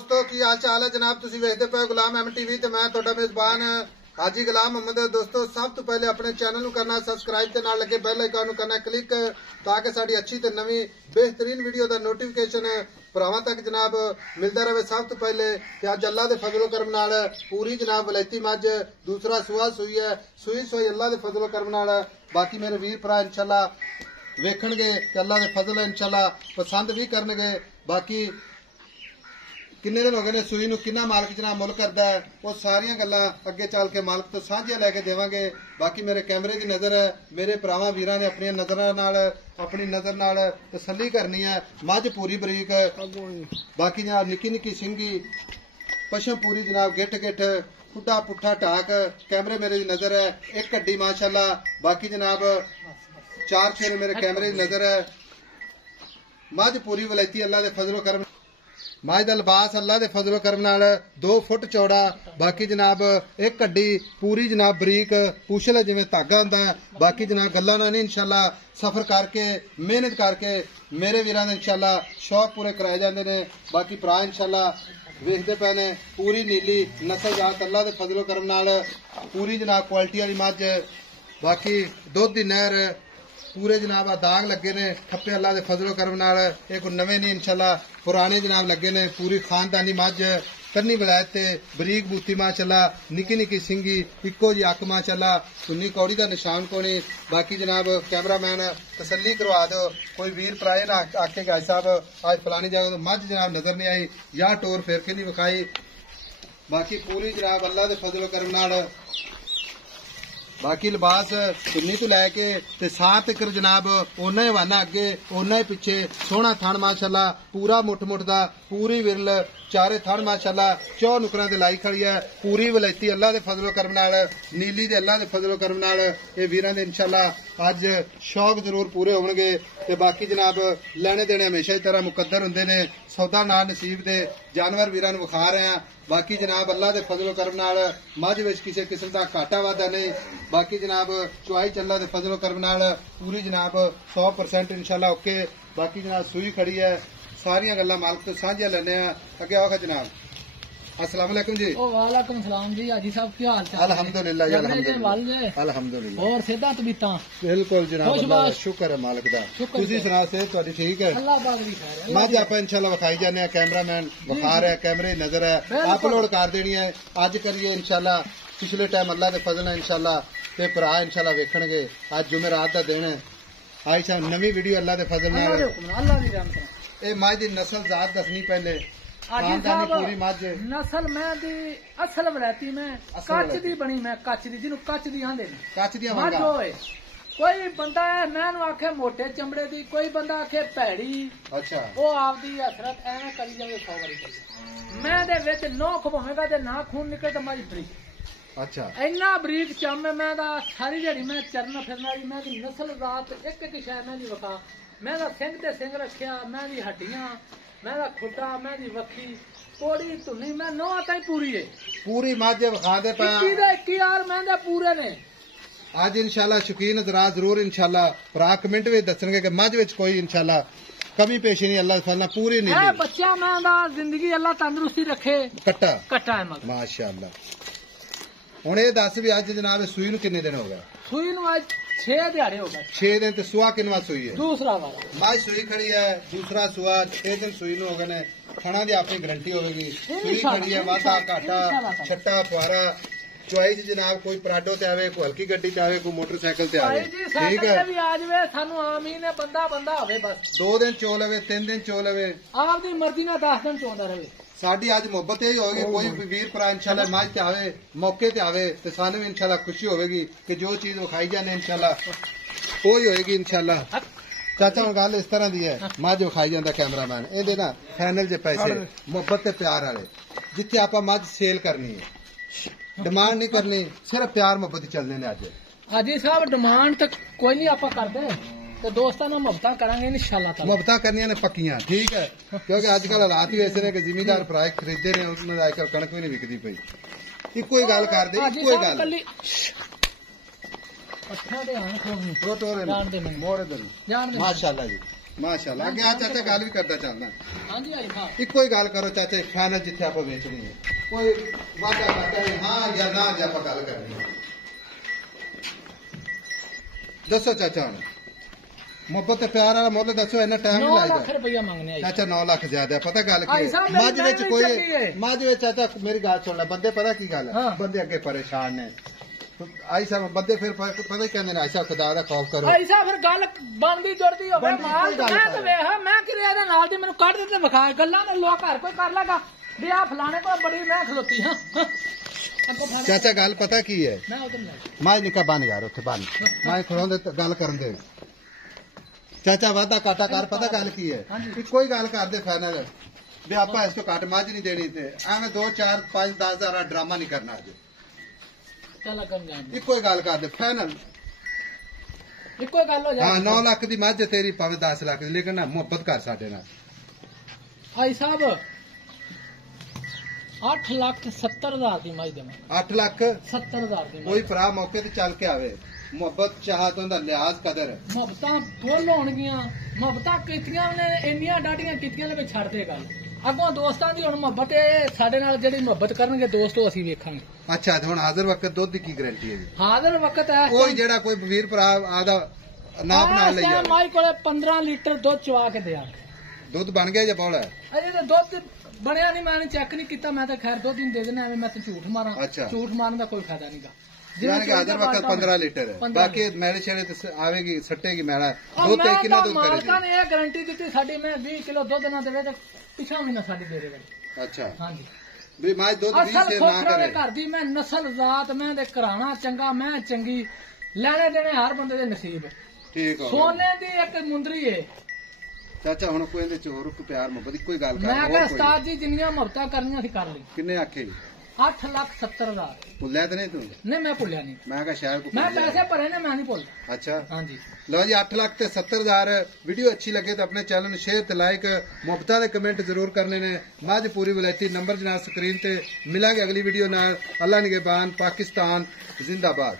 दोस्तों की हाल चाल है जनाब तुसी वेखदे पे गुलाम MTV ते मैं तुहाडा मेजबान हाजी गुलाम मोहम्मद। दोस्तों सब तो पहले अपने चैनल नूं करना सब्सक्राइब ते नाल लगे बेल आइकन नूं करना क्लिक ताकि साडी अच्छी ते नवी बेहतरीन वीडियो दा नोटिफिकेशन भरावां तक जनाब मिलता रहे। सब तो पहले अज अल्लाह दे फजलो करम नाल पूरी जनाब वलैती मज दूसरा सुआ सुई है सुई अल्लाह दे फजलो करम नाल बाकी मेरे वीर भरा इंशाल्लाह वेखणगे ते अल्लाह दे फजल इंशाल्लाह पसंद भी करनगे। बाकी किन्ने दिन हो गए ने सूई नूं किन्ना मालक जनाब मुल करदा है वो सारियां गल्लां अगे चल के मालक तो साझियां लैके देवांगे। बाकी मेरे कैमरे की नजर है मेरे भरावां वीरां ने अपनी नजर नाल तसल्ली करनी है। मझ पूरी बरीक बाकी जनाब निक्की निक्की सिंगी पशम पूरी जनाब गिठ गिठ पुट्ठा पुट्ठा ढाक कैमरे मेरे की नजर है एक हड्डी माशाल्लाह। बाकी जनाब चार छेरे मेरे कैमरे की नजर है। मझ पूरी वलैती अल्लाह दे फजलो करम मझ का लिबास अल्लाह के फजलो करम नाल 2 फुट चौड़ा। बाकी जनाब एक हड्डी पूरी जनाब बरीक पूछल जिवें धागा हुंदा है। बाकी जनाब गल्लां नाल नहीं इंशाल्लाह सफर करके मेहनत करके मेरे वीरां दे इंशाल्लाह शौक पूरे कराए जांदे ने। बाकी भरा इंशाल्लाह वेखदे पे ने पूरी नीली नस्ल जात अल्लाह के फजलो करम नाल पूरी जनाब क्वालिटी वाली मझ। बाकी दुध दी नहर पूरे जनाब दाग लगे ने ठप्पे अल्लाह के फजलो करम नाल एक नवे नहीं इंशाल्लाह पुराने जनाब लगे ने। पूरी खानदानी मझ कन्नी वलायत ते बरीक बूती माशाल्लाह निक्की निक्की सिंगी इको जी अख माशाल्लाह सुन्नी कौड़ी का निशान कोनी। बाकी जनाब कैमरामैन तसल्ली करवा दो कोई वीर भराए ना आखे गाय साहब आज फलानी जगह मझ जनाब नजर नहीं आई या टोर फेर के नहीं विखाई। बाकी पूरी जनाब अल्लाह के फजलो करम नाल बाकी लिबास चुन्नी तो लैके ते साथ तक जनाब ओना ही हवाना अगे ओना ही पिछे सोहना थण माशाल्लाह पूरा मुठ मुठ दा पूरी विरल चारे थण माशाल्लाह चौ नुकरां ते लाई खड़ी है पूरी वलैती अल्लाह दे फजलो करम नाल नीली दे अल्लाह दे फजलो करम नाल ये वीरां दे इंशाल्लाह अज शौक जरूर पूरे होणगे। ते बाकी जनाब लैने देने हमेशा ही तरह मुकद्दर हुंदे ने सौदा ना नसीब दे जानवर वीरां नूं विखा रहे हैं। बाकी जनाब अल्लाह के फजलो करम नाल मझ विच किसी किस्म का घाटा वाधा नहीं। बाकी जनाब चुआई अल्लाह के फजलो करम नाल पूरी जनाब 100% इंशाल्लाह ओके। बाकी जनाब सूई खड़ी है सारियां गल्लां मालक तो साझियां लैने अगे आओ जनाब। अस्सलाम वालेकुम जी। वालेकुम सलाम जी हाजी साहब क्या हाल चाल? अल्हम्दुलिल्लाह अल्हम्दुलिल्लाह और सेहत तबीयतां बिल्कुल जनाब अल्लाह दा शुक्र है मालक दा। तुसी सुना से तुहाडी ठीक है? अल्लाह पाक दी खैर है। मझ आप इंशाल्लाह विखाई जाने कैमरामैन विखा रहा है कैमरे नजर है अपलोड कर देनी है अज करिए इंशाल्लाह। पिछले टाइम अल्लाह के फजल है इंशाल्लाह ते भरा इंशाल्लाह वेखणगे अज जुमेरात दा दिन है आज नवी वीडियो अल्लाह के फजल नाल अल्लाह दी रहमत ए मझ दी नस्ल जात दसनी पहले पूरी मझ नस्ल मैं दी असल वलैती में कच्च दी बनी मैं कच्च दी जिन्हों कच्च दी आंदे ने कच्च दी मझ होए कोई बंदा है मैं आखे मोटे चमड़े दी कोई बंदा आखे भैड़ी अच्छा वो आपदी हसरत एवं करी जावे 100 वारी करी मैं दे विच नोख होवेगा ते ना खून निकले तो मझ बरीक अच्छा इन्ना बरीक चम है मैं सारी दिहाड़ी मैं चरना फिरना मैं नस्ल रात एक एक शह मैं विखा मैं सिंह ते सिंह रखिया मैं हड्डियां मैं खुटा मैं वक्खी कोड़ी धुनी मैं नौ ताई पूरी है पूरी मझ विखा दे पा 21 यार मैं पूरे ने आज इंशाल्लाह शौकीन हज़रात जरूर इंशाल्लाह भरा कमेंट में दसणगे कि मझ विच कोई इंशाल्लाह कमी पेशी नहीं अल्लाह फजल पूरी नहीं है बच्चा मैं जिंदगी अल्लाह तंदुरुस्ती रखे कट्टा है माशाल्लाह। हुण ये दस भी अज जनाब सूई नूं किन्ने दिन हो गए? सूई नूं आज 6 दिहाड़े हो गए। 6 दिन ते सुआ किनवा सूई है? दूसरा वाला मझ सूई खड़ी है दूसरा सुआ 6 दिन सूई नूं हो गए ने खाना दी अपनी गारंटी होगी सूई खड़ी है वाधा घाटा छट्टा फुआरा चुआई जनाब कोई पराडो ते आवे कोई हल्की गड्डी ते आवे कोई मोटरसाइकिल ते आवे ठीक है भी आ जावे सानू आमीन है बंदा होवे बस 2 दिन चो लवे 3 दिन चो लवे आप दी मर्जी नाल 10 दिन चोंदा रहे। साडी आज मोहब्बत यही होगी कोई वीर भरा इंशाल्लाह मझ ते आवे मौके ते आवे ते सानू भी इंशाल्लाह खुशी होगी कि जो चीज विखाई जाने इंशाल्लाह वही होएगी इंशाल्लाह। चाचा हुण गल इस तरह दी है मझ विखाई जांदा कैमरामैन इहदे ना फाइनल जे पैसे मोहब्बत ते प्यार वाले जिथे आपां मझ सेल करनी है डिमांड नहीं करनी सिर्फ प्यार मोहब्बत चलने ने अज हाजी साहब डिमांड तो कोई नहीं आप करते तो दोस्तों ना मुहब्बत करांगे इंशाल्लाह मुहब्बत करनियां ने पक्कियां ठीक है क्योंकि अजकल हालात ही ऐसे ने कि जिमीदार भरा खरीदे ने उसमें आजकल कणक भी नहीं विकदी पई इको ही गल कर दे इको ही गल माशाल्लाह जी ਮਾਸ਼ਾਅੱਲਾ ਅੱਗੇ ਚਾਚਾ ਗੱਲ ਵੀ ਕਰਦਾ ਚੱਲਦਾ ਹਾਂਜੀ ਭਾਈ ਸਾਹਿਬ ਇੱਕੋ ਹੀ ਗੱਲ ਕਰੋ ਚਾਚਾ ਫਾਈਨਲ ਜਿੱਥੇ ਆਪਾਂ ਵੇਚਣੀ ਹੈ ਕੋਈ ਵਾਦਾ ਕਰਦਾ ਹੈ ਹਾਂ ਜਾਂ ਨਾ ਜੇ ਆਪਾਂ ਗੱਲ ਕਰਨੀ ਹੈ ਦੱਸੋ ਚਾਚਾ ਹੁਣ ਮੁਹੱਬਤ ਤੇ ਪਿਆਰ ਵਾਲਾ ਮੁੱਲ ਦੱਸੋ ਇੰਨਾ ਟਾਈਮ ਨਹੀਂ 9 ਲੱਖ ਲੱਗਦਾ ਰੁਪਇਆ ਮੰਗਨੇ ਆ ਚਾਚਾ 9 ਲੱਖ ਜ਼ਿਆਦਾ ਹੈ ਪਤਾ ਗੱਲ ਕੀ ਭਾਈ ਹੈ ਸਾਹਿਬ, ਮੇਰੀ ਮੱਝ ਵਿੱਚ ਮਿਹਨਤ ਕੋਈ ਚੱਲੀ ਹੈ। ਮੱਝ ਵਿੱਚ ਚਾਚਾ ਮੇਰੀ ਗੱਲ ਸੁਣ ਲੈ ਬੰਦੇ ਪਤਾ ਕੀ ਗੱਲ ਹੈ ਹਾਂ। ਬੰਦੇ ਅੱਗੇ ਪਰੇਸ਼ਾਨ ਨੇ ਆਈ ਸਾਹਿਬ ਬੰਦੇ ਫਿਰ ਪਤਾ ਹੀ ਕਹਿੰਦੇ ਨੇ ਆਇਸ਼ਾ ਖੁਦਾ ਦਾ ਖੌਫ ਕਰੋ ਭਾਈ ਸਾਹਿਬ ਫਿਰ ਗੱਲ ਬਣਦੀ ਜੁੜਦੀ ਹੋਵੇ ਬਣਦੀ ਮਾਲ ਕੋਈ ਗੱਲ ਮੈਂ ਤੇ ਕਰ। ਵੇਖ ਮੈਂ ਕਿਰੇ ਇਹਦੇ ਨਾਲ ਦੀ ਮੈਨੂੰ ਕੱਢ ਦਿੱਤੇ ਵਿਖਾ ਗੱਲਾਂ ਨੇ ਲੋਕ ਘਰ ਕੋਈ ਕਰ ਲਗਾ ਵੀ ਆ ਫਲਾਣੇ ਕੋਲ ਬੜੀ ਮੈਂ ਖਲੋਤੀ ਹਾਂ ਅੱਗੋਂ ਫੜ। ਚਾਚਾ ਗੱਲ ਪਤਾ ਕੀ ਹੈ ਮੈਂ ਉਧਰ ਲੈ ਮਾਝ ਨਿਕਾ ਬਣ ਯਾਰ ਉੱਥੇ ਬਣ ਮੈਂ ਖੜਾਉਂਦੇ ਗੱਲ ਕਰਨ ਦੇ ਚਾਚਾ ਵਾਦਾ ਕਾਟਾ ਕਰ ਪਤਾ ਗੱਲ ਕੀ ਹੈ ਹਾਂਜੀ। ਕਿ ਕੋਈ ਗੱਲ ਕਰਦੇ ਫਾਈਨਲ ਵੀ ਆਪਾਂ ਇਸ ਤੋਂ ਘੱਟ ਮੱਝ ਨਹੀਂ ਦੇਣੀ ਤੇ ਐਵੇਂ 2 4 5 10 ਹਜ਼ਾਰ ਡਰਾਮਾ ਨਹੀਂ ਕਰਨਾ ਅੱਜ ਚੱਲ ਕਰ ਜਾਣ ਇੱਕੋ ਹੀ ਗੱਲ ਕਰਦੇ ਫਾਈਨਲ ਇੱਕੋ ਗੱਲ ਹੋ ਹਾਂ ਜਾ 9 ਲੱਖ ਦੀ ਮੱਝ ਤੇਰੀ ਭਾਵੇਂ 10 ਲੱਖ ਦੀ ਲੇਕਿਨ ਨਾ ਮੁਹੱਬਤ ਕਰ ਸਾਡੇ ਨਾਲ ਭਾਈ ਸਾਹਿਬ 8,70,000 ਦੀ ਮਾਈ ਦੇਵਾਂ 8 ਲੱਖ 70,000 ਦੀ ਕੋਈ ਭਰਾ ਮੌਕੇ ਤੇ ਚੱਲ ਕੇ ਆਵੇ ਮੁਹੱਬਤ ਚਾਹਤ ਉਹਦਾ ਲਿਹਾਜ਼ ਕਦਰ ਮੁਹੱਬਤਾਂ ਫੁੱਲ ਹੋਣਗੀਆਂ ਮੁਹੱਬਤਾਂ ਕੀਤੀਆਂ ਨੇ ਇੰਨੀਆਂ ਡਾਟੀਆਂ ਕੀਤੀਆਂ ਨੇ ਵੀ ਛੱਡ ਦੇ ਗੱਲ ਅੱਗੋਂ ਦੋਸਤਾਂ ਦੀ ਹੁਣ ਮੁਹੱਬਤ ਇਹ ਸਾਡੇ ਨਾਲ ਜਿਹੜੀ ਮੁਹੱਬਤ ਕਰਨਗੇ ਦੋਸਤੋ ਅਸੀਂ ਵੇਖਾਂਗੇ ਅੱਛਾ ਤੇ ਹੁਣ ਹਾਜ਼ਰ ਵਕਤ ਦੁੱਧ ਦੀ ਕੀ ਗਾਰੰਟੀ ਹੈ ਜੀ ਹਾਜ਼ਰ ਵਕਤ ਹੈ ਕੋਈ ਜਿਹੜਾ ਕੋਈ ਵੀਰ ਭਰਾ ਆਦਾ ਨਾਪ ਨਾਲ ਲਈ ਜਾਵੇ ਮਾਈ ਕੋਲੇ 15 ਲੀਟਰ ਦੁੱਧ ਚਵਾ ਕੇ ਦਿਆਂ ਦੁੱਧ ਬਣ ਗਿਆ ਜਾਂ ਬੌਲਾ ਹੈ ਅਜੇ ਤਾਂ ਦੁੱਧ ਬਣਿਆ ਨਹੀਂ ਮੈਂ ਚੈੱਕ ਨਹੀਂ ਕੀਤਾ ਮੈਂ ਤਾਂ ਖੈਰ ਦੁੱਧ ਹੀ ਦੇ ਦੇਣਾ ਐਵੇਂ ਮੈਂ ਤਾਂ ਝੂਠ ਮਾਰਾਂ ਅੱਛਾ। ਝੂਠ ਮਾਰਨ ਦਾ ਕੋਈ ਫਾਇਦਾ ਨਹੀਂਗਾ ਯਾਨੀ ਕਿ ਹਾਜ਼ਰ ਵਕਤ 15 ਲੀਟਰ ਹੈ 15 ਬਾਕੀ ਮੈਲੇ ਛੇੜੇ ਤੇ ਆਵੇਗੀ ਸੱਟੇਗੀ ਮੈਲਾ ਔਰ ਦੁੱਧ ਤੇ ਮੈਂ ਕਿੰਨਾ ਤਾਂ ਦੁੱਧ ਮਾਲਕਾਂ ਕਰੇਗੀ ਨੇ ਇਹ ਗਾਰੰਟੀ ਦਿੱਤੀ ਸਾਡੀ ਮੈਂ 20 ਕਿਲੋ ਦੁੱਧ ਨਾ ਦੇਵੇ ਤਾਂ ਪਿਛਾ ਮਹੀਨਾ ਸਾਡੀ ਦੇ ਦੇਵੇ ਅੱਛਾ ਹਾਂਜੀ ਵੀ ਮਾਝ ਦੁੱਧ 20 ਅਸਲ ਸੇ ਨਾ ਖੋਖਰਾਂ ਦੇ ਕਰੇ ਘਰ ਦੀ ਮੈਂ ਨਸਲ ਜ਼ਾਤ ਮੈਂ ਤੇ ਘਰਾਣਾ ਚੰਗਾ ਮੈਂ ਚੰਗੀ ਲੈਣੇ ਦੇਣੇ ਹਰ ਬੰਦੇ ਦੇ ਨਸੀਬ ਠੀਕ ਹੋ ਸੋਨੇ ਦੀ ਇੱਕ ਮੁੰਦਰੀ ਏ ਚਾਚਾ ਹੁਣ ਕੋਈ ਇਹਦੇ ਚ ਹੋਰ ਕੋਈ ਪਿਆਰ ਮੁਹੱਬਤ ਕੋਈ ਗੱਲ ਕਰ ਮੈਂ ਹੋਰ ਕਿਹਾ ਕੋਈ। ਉਸਤਾਦ ਜੀ ਜਿੰਨੀਆਂ ਮੁਹੱਬਤਾਂ ਕਰਨੀਆਂ ਸੀ ਕਰ ਲਈ ਕਿੰਨੇ ਆਖੇ 8,70,000 ਭੁੱਲਿਆ ਤੇ ਨਹੀਂ ਤੂੰ ਨਹੀਂ ਮੈਂ ਭੁੱਲਿਆ ਨਹੀਂ ਮੈਂ ਕਿਹਾ ਸ਼ਾਇਦ ਕੋਈ ਮੈਂ ਭੁੱਲ ਜਾਏ। ਪੈਸੇ ਭਰੇ ਨੇ ਮੈਂ ਨਹੀਂ ਭੁੱਲਦਾ ਅੱਛਾ ਹਾਂਜੀ ਲਓ ਜੀ 8 ਲੱਖ ਤੇ 70,000 ਵੀਡੀਓ ਅੱਛੀ ਲੱਗੇ ਤਾਂ ਆਪਣੇ ਚੈਨਲ ਨੂੰ ਸ਼ੇਅਰ ਤੇ ਲਾਈਕ ਮੁਹੱਬਤਾਂ ਦੇ ਕਮੈਂਟ ਜ਼ਰੂਰ ਕਰਨੇ ਨੇ ਮੱਝ ਪੂਰੀ ਵਲੈਤੀ ਨੰਬਰ ਜਨਾਬ ਸਕਰੀਨ ਤੇ ਮਿਲਾਂਗੇ ਅਗਲੀ ਵੀਡੀਓ ਨਾਲ ਅੱਲਾ ਨਿਗਹਿਬਾਨ ਪਾਕਿਸਤਾਨ ਜ਼ਿੰਦਾਬਾਦ